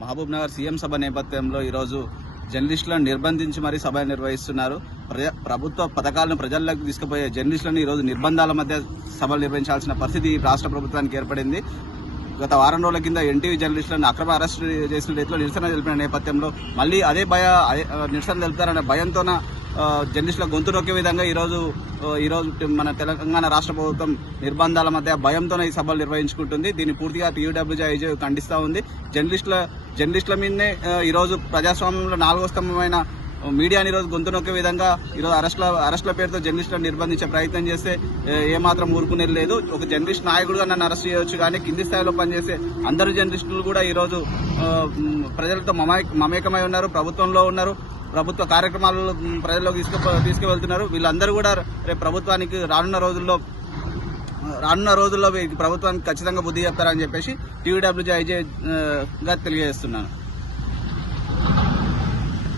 Mahabub Nagar CM సభ నేపథ్యంలో ఈరోజు జర్నలిస్టులను నిర్బంధించి మరీ సభ నిర్వహిస్తున్నారు. ప్రభుత్వ పథకాలను ప్రజల్లోకి తీసుకుపోయే జర్నలిస్టులను ఈరోజు నిర్బంధాల మధ్య సభలు నిర్వహించాల్సిన పరిస్థితి ఈ రాష్ట్ర ప్రభుత్వానికి ఏర్పడింది. గత వారం రోజుల కింద ఎన్టీవీ జర్నలిస్టులను అక్రమ అరెస్టు చేసిన రీతిలో నిరసన తెలిపిన నేపథ్యంలో మళ్ళీ అదే భయ నిరసన తెలుపుతారనే భయంతోన జర్నలిస్టుల గొంతు నొక్కే విధంగా ఈరోజు ఈరోజు మన తెలంగాణ రాష్ట్ర ప్రభుత్వం నిర్బంధాల మధ్య భయంతోనే ఈ సభలు నిర్వహించుకుంటుంది. దీన్ని పూర్తిగా టీయూడబ్ల్యూజే ఖండిస్తూ ఉంది. జర్నలిస్టుల జర్నలిస్టుల మీదనే ఈరోజు ప్రజాస్వామ్యంలో నాలుగో స్తంభమైన మీడియాని ఈరోజు గొంతు నొక్కే విధంగా ఈరోజు అరెస్ట్ల అరెస్ట్ల పేరుతో జర్నలిస్టులను నిర్బంధించే ప్రయత్నం చేస్తే ఏ, ఏమాత్రం ఊరుకునేది లేదు. ఒక జర్నలిస్ట్ నాయకుడుగా నన్ను అరెస్ట్ చేయవచ్చు కానీ కింది స్థాయిలో పనిచేసే అందరు జర్నలిస్టులు కూడా ఈరోజు ప్రజలతో మమేకమై ఉన్నారు ప్రభుత్వంలో ఉన్నారు. ప్రభుత్వ కార్యక్రమాలు మ్, ప్రజల్లోకి తీసుకు తీసుకువెళ్తున్నారు. వీళ్ళందరూ కూడా రేపు ప్రభుత్వానికి రానున్న రోజుల్లో రానున్న రోజుల్లో ప్రభుత్వానికి ఖచ్చితంగా బుద్ధి చెప్తారని చెప్పేసి టీవీడబ్ల్యూజే గా తెలియజేస్తున్నాను